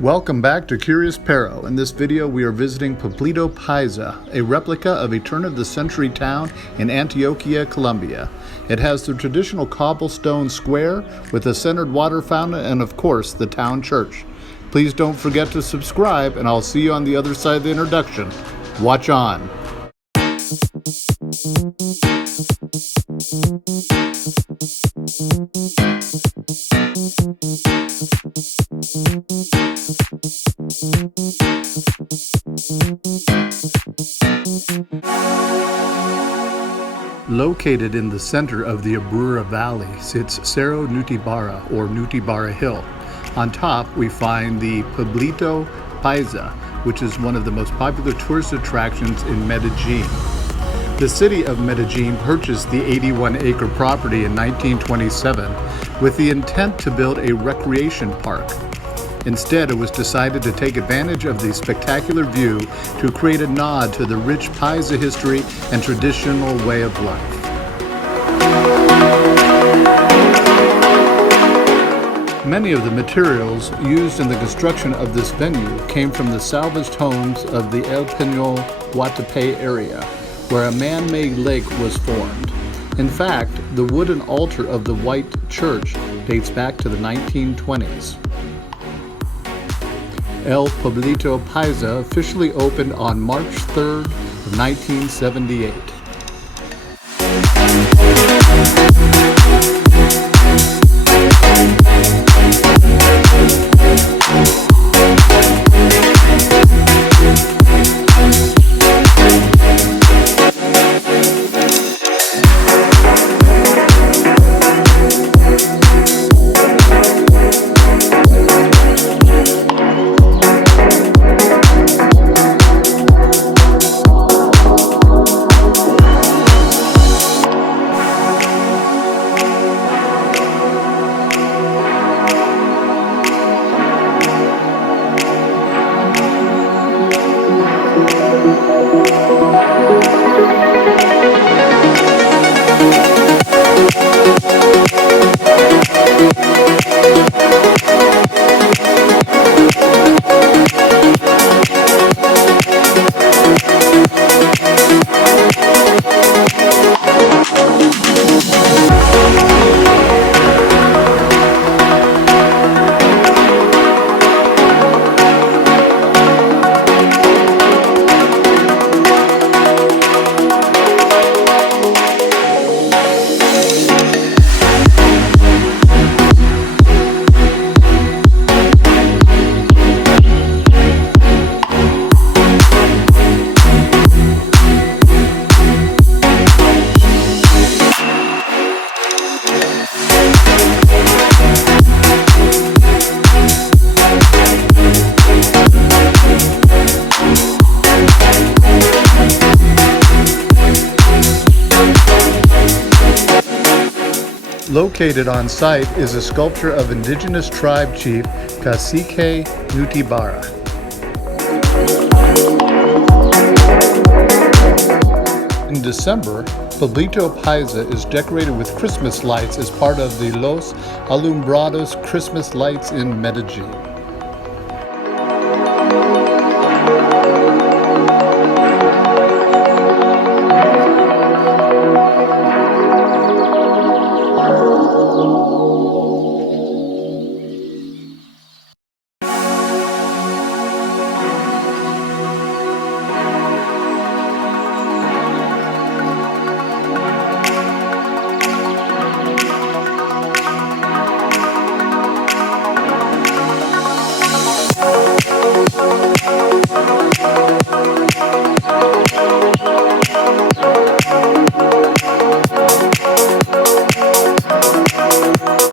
Welcome back to Curious Perro. In this video we are visiting Pueblito Paisa, a replica of a turn-of-the-century town in Antioquia Colombia. It has the traditional cobblestone square with a centered water fountain and of course the town church. Please don't forget to subscribe and I'll see you on the other side of the introduction. Watch on. Located in the center of the Aburrá Valley sits Cerro Nutibara, or Nutibara Hill. On top we find the Pueblito Paisa, which is one of the most popular tourist attractions in Medellin. The city of Medellin purchased the 81-acre property in 1927 with the intent to build a recreation park. Instead, it was decided to take advantage of the spectacular view to create a nod to the rich Paisa history and traditional way of life. Many of the materials used in the construction of this venue came from the salvaged homes of the Peñol Guatapé area, where a man-made lake was formed. In fact, the wooden altar of the White Church dates back to the 1920s. El Pueblito Paisa officially opened on March 3rd of 1978. Located on site is a sculpture of indigenous tribe chief Cacique Nutibara. In December, Pueblito Paisa is decorated with Christmas lights as part of the Los Alumbrados Christmas Lights in Medellin.